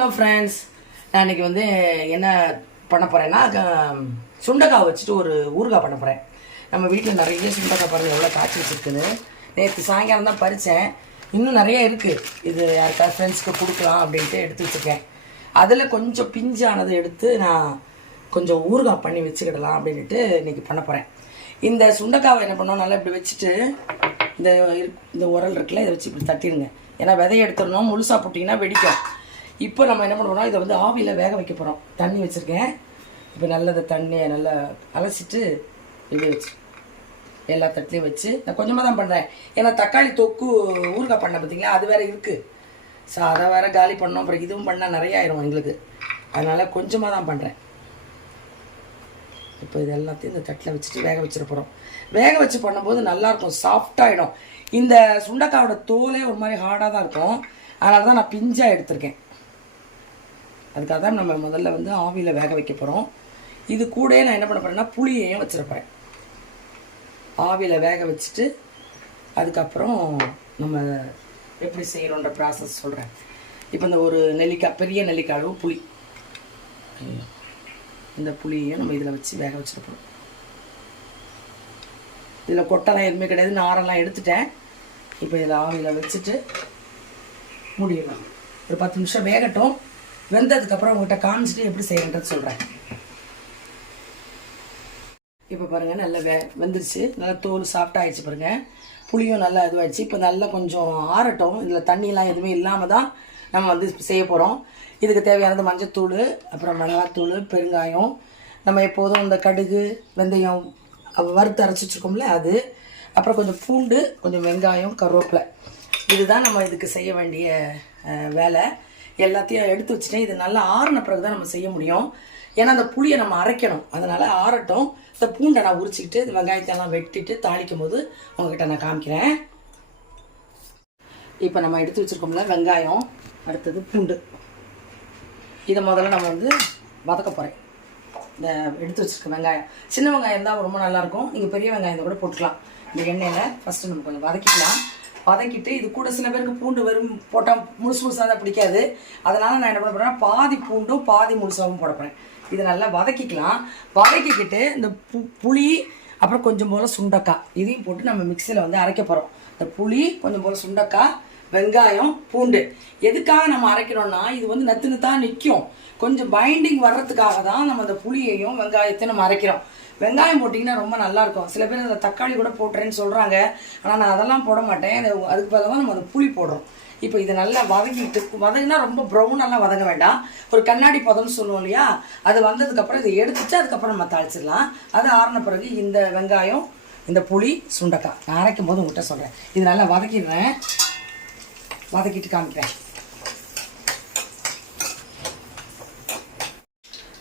Hello friends, நான் இன்றைக்கி என்ன பண்ண போகிறேன்னா சுண்டைக்காய் வச்சுட்டு ஒரு ஊறுகாய் பண்ண போகிறேன். நம்ம வீட்டில் நிறைய சுண்டைக்காய் பாருங்கள் எவ்வளோ காய்ச்சி வச்சுருக்குன்னு. நேற்று சாயங்காலம் தான் பறித்தேன். இன்னும் நிறைய இருக்குது. இது யாருக்காவது ஃப்ரெண்ட்ஸ்க்கு கொடுக்கலாம் அப்படின்ட்டு எடுத்து வச்சுருக்கேன். அதில் கொஞ்சம் பிஞ்சானதை எடுத்து நான் கொஞ்சம் ஊறுகாய் பண்ணி வச்சுக்கிடலாம் அப்படின்ட்டு இன்றைக்கி பண்ண போகிறேன். இந்த சுண்டைக்காவை என்ன பண்ணோம், நல்லா இப்படி வச்சுட்டு இந்த உரல் இருக்குல்ல, இதை வச்சு இப்படி தட்டிடுங்க. ஏன்னா விதையை எடுத்துடணும், முழுசாக போட்டிங்கன்னா வெடிக்கும். இப்போ நம்ம என்ன பண்ணுறோம்னா இதை ஆவியில் வேக வைக்க போகிறோம். தண்ணி வச்சுருக்கேன். இப்போ நல்லதை தண்ணியை நல்லா அலசிட்டு இப்படி வச்சு எல்லா தட்டிலையும் வச்சு நான் கொஞ்சமாக தான் பண்ணுறேன். ஏன்னா தக்காளி தொக்கு ஊறுகாய் பண்ண பார்த்தீங்களா, அது வேறு இருக்குது. ஸோ அதை வேறு காலி பண்ணோம். அப்புறம் இதுவும் பண்ணால் நிறைய ஆயிரும் எங்களுக்கு. அதனால் கொஞ்சமாக தான் பண்ணுறேன். இப்போ இது எல்லாத்தையும் இந்த தட்டில் வச்சுட்டு வேக வச்சிட போகிறோம். வேக வச்சு பண்ணும்போது நல்லாயிருக்கும், சாஃப்டாகிடும். இந்த சுண்டைக்காயோட தோலே ஒரு மாதிரி ஹார்டாக தான் இருக்கும். அதனால தான் நான் பிஞ்சாக எடுத்திருக்கேன். அதுக்காக தான் நம்ம முதல்ல ஆவியில் வேக வைக்க போகிறோம். இது கூட நான் என்ன பண்ண போகிறேன்னா புளியையும் வச்சிருப்பேன். ஆவியில் வேக வச்சுட்டு அதுக்கப்புறம் நம்ம எப்படி செய்கிறோன்ற ப்ராசஸ் சொல்கிறேன். இப்போ இந்த ஒரு நெல்லிக்காய், பெரிய நெல்லிக்காய் அளவு புளி, இந்த புளியையும் நம்ம இதில் வச்சு வேக வச்சுருப்போம். இதில் கொட்டெல்லாம் எதுவுமே கிடையாது, நாரெல்லாம் எடுத்துட்டேன். இப்போ இதில் ஆவியில் வச்சுட்டு முடியலாம். ஒரு 10 நிமிஷம் வேகட்டும். வெந்ததுக்கப்புறம் உங்கள்கிட்ட காமிச்சிட்டு எப்படி செய்யணுன்றது சொல்கிறேன். இப்போ பாருங்கள், நல்லா வெந்துருச்சு. நல்லா தோல் சாஃப்டாகிடுச்சு பாருங்கள். புளியும் நல்லா இதுவாகிடுச்சு. இப்போ நல்லா கொஞ்சம் ஆறட்டும். இதில் தண்ணியெலாம் எதுவுமே இல்லாமல் தான் நம்ம செய்ய போகிறோம். இதுக்கு தேவையானது மஞ்சத்தூள், அப்புறம் மிளகாத்தூள், பெருங்காயம், நம்ம எப்போதும் இந்த கடுகு வெந்தயம் வறுத்து அரைச்சி வச்சுருக்கோம்ல அது, அப்புறம் கொஞ்சம் பூண்டு, கொஞ்சம் வெங்காயம், கருவேப்பிலை. இதுதான் நம்ம இதுக்கு செய்ய வேண்டிய வேலை. எல்லாத்தையும் எடுத்து வச்சுட்டேன். இது நல்லா ஆறின பிறகு தான் நம்ம செய்ய முடியும். ஏன்னா அந்த புளியை நம்ம அரைக்கணும். அதனால் ஆறட்டும். இந்த பூண்டை நான் உரிச்சிக்கிட்டு இந்த வெங்காயத்தெல்லாம் வெட்டிட்டு தாளிக்கும் போது உங்ககிட்ட நான் காமிக்கிறேன். இப்போ நம்ம எடுத்து வச்சுருக்கோம்ல வெங்காயம், அடுத்தது பூண்டு, இதை முதல்ல நம்ம வதக்க போகிறேன். இந்த எடுத்து வச்சுருக்க வெங்காயம், சின்ன வெங்காயம் இருந்தால் ரொம்ப நல்லாயிருக்கும். நீங்கள் பெரிய வெங்காயம் கூட போட்டுக்கலாம். இந்த எண்ணெயில் ஃபஸ்ட்டு நம்ம கொஞ்சம் வதக்கிக்கலாம். வதக்கிட்டு இது கூட சில பேருக்கு பூண்டு வெறும் போட்டால் முழுசு முழுசாக தான் பிடிக்காது. அதனால் நான் என்ன பண்ண போகிறேன்னா பாதி பூண்டும் பாதி முழுசாகவும் போட போகிறேன். இதை நல்லா வதக்கிக்கலாம். வதக்கிக்கிட்டு இந்த புளி, அப்புறம் கொஞ்சம் போல் சுண்டைக்காய், இதையும் போட்டு நம்ம மிக்சியில் அரைக்க போகிறோம். இந்த புளி, கொஞ்சம் போல் சுண்டைக்காய், வெங்காயம், பூண்டு. எதுக்காக நம்ம அரைக்கிறோம்னா இது நத்து நத்தாக நிற்கும். கொஞ்சம் பைண்டிங் வர்றதுக்காக தான் நம்ம அந்த புளியையும் வெங்காயத்தையும் நம்ம அரைக்கிறோம். வெங்காயம் போட்டிங்கன்னா ரொம்ப நல்லாயிருக்கும். சில பேர் அந்த தக்காளி கூட போட்டுறேன்னு சொல்கிறாங்க. ஆனால் நான் அதெல்லாம் போட மாட்டேன். அதுக்கு பதிலாக நம்ம அந்த புளி போடுறோம். இப்போ இதை நல்லா வதக்கிட்டு, வதங்கினா ரொம்ப ப்ரௌனெல்லாம் வதங்க வேண்டாம். ஒரு கண்ணாடி பதம்னு சொல்லுவோம் இல்லையா, அது வந்ததுக்கப்புறம் இதை எடுத்துட்டு அதுக்கப்புறம் நம்ம தாளிச்சிடலாம். அது ஆறின பிறகு இந்த வெங்காயம், இந்த புளி, சுண்டைக்காய் நான் அரைக்கும் போது உங்கள்கிட்ட சொல்கிறேன். இது நல்லா வதக்கிடுறேன். வதக்கிட்டு காமிக்கிறேன்.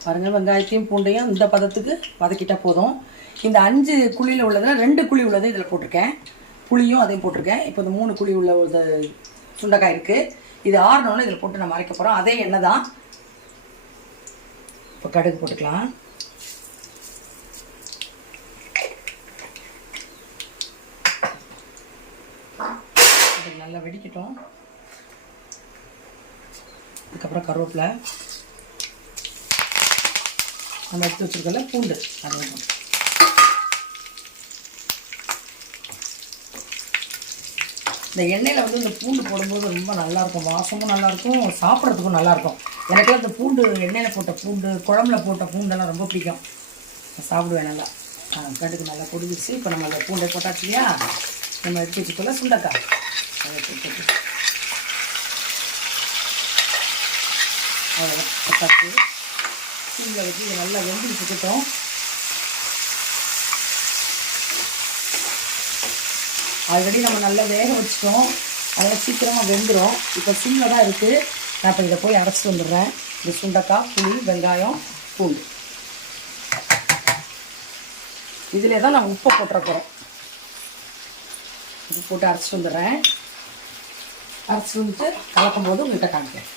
பாருங்கள், வெங்காயத்தையும் பூண்டையும் இந்த பதத்துக்கு வதக்கிட்டால் போதும். இந்த 5 குழியில் உள்ளதில் 2 குழி உள்ளதை இதில் போட்டிருக்கேன். புளியும் அதையும் போட்டிருக்கேன். இப்போ இந்த 3 குழி உள்ள சுண்டைக்காய் இருக்குது. இது ஆறினோன்னு இதில் போட்டு நம்ம அரைக்க போகிறோம். அதே எண்ணெய் தான். இப்போ கடுகு போட்டுக்கலாம். இது நல்லா வெடிக்கட்டும். அதுக்கப்புறம் கருவேப்பிலை, நம்ம எடுத்து வச்சுருக்கல பூண்டு, அதை இந்த எண்ணெயில் இந்த பூண்டு போடும்போது ரொம்ப நல்லாயிருக்கும். வாசமும் நல்லாயிருக்கும், சாப்பிட்றதுக்கும் நல்லாயிருக்கும். எனக்குலாம் இந்த பூண்டு, எண்ணெயில் போட்ட பூண்டு, குழம்புல போட்ட பூண்டெல்லாம் ரொம்ப பிடிக்கும். சாப்பிடுவேன் நல்லா. கடுகு நல்லா பொடிச்சு. இப்போ நம்ம அந்த பூண்டை போட்டாச்சு இல்லையா, நம்ம எடுத்து வச்சுக்கல சுண்டைக்காய், அதை போட்டு அவ்வளோ போட்டாச்சு. சீனில் வச்சு இதை நல்லா வெந்துக்கிட்டோம். ஆல்ரெடி நம்ம நல்லா வேக வச்சிட்டோம். அதெல்லாம் சீக்கிரமாக வெந்துடும். இப்போ சிம்மில் தான் இருக்குது. நான் இப்போ இதை போய் அரைச்சிட்டு வந்துடுறேன். இந்த சுண்டைக்காய், புளி, வெங்காயம், பூண்டு, இதில் தான் நான் உப்பை போட்டுற போகிறோம். இது போட்டு அரைச்சிட்டு வந்துடுறேன். அரைச்சிட்டு வந்துட்டு கலக்கும் போது உங்கள்கிட்ட காமிக்கிறேன்.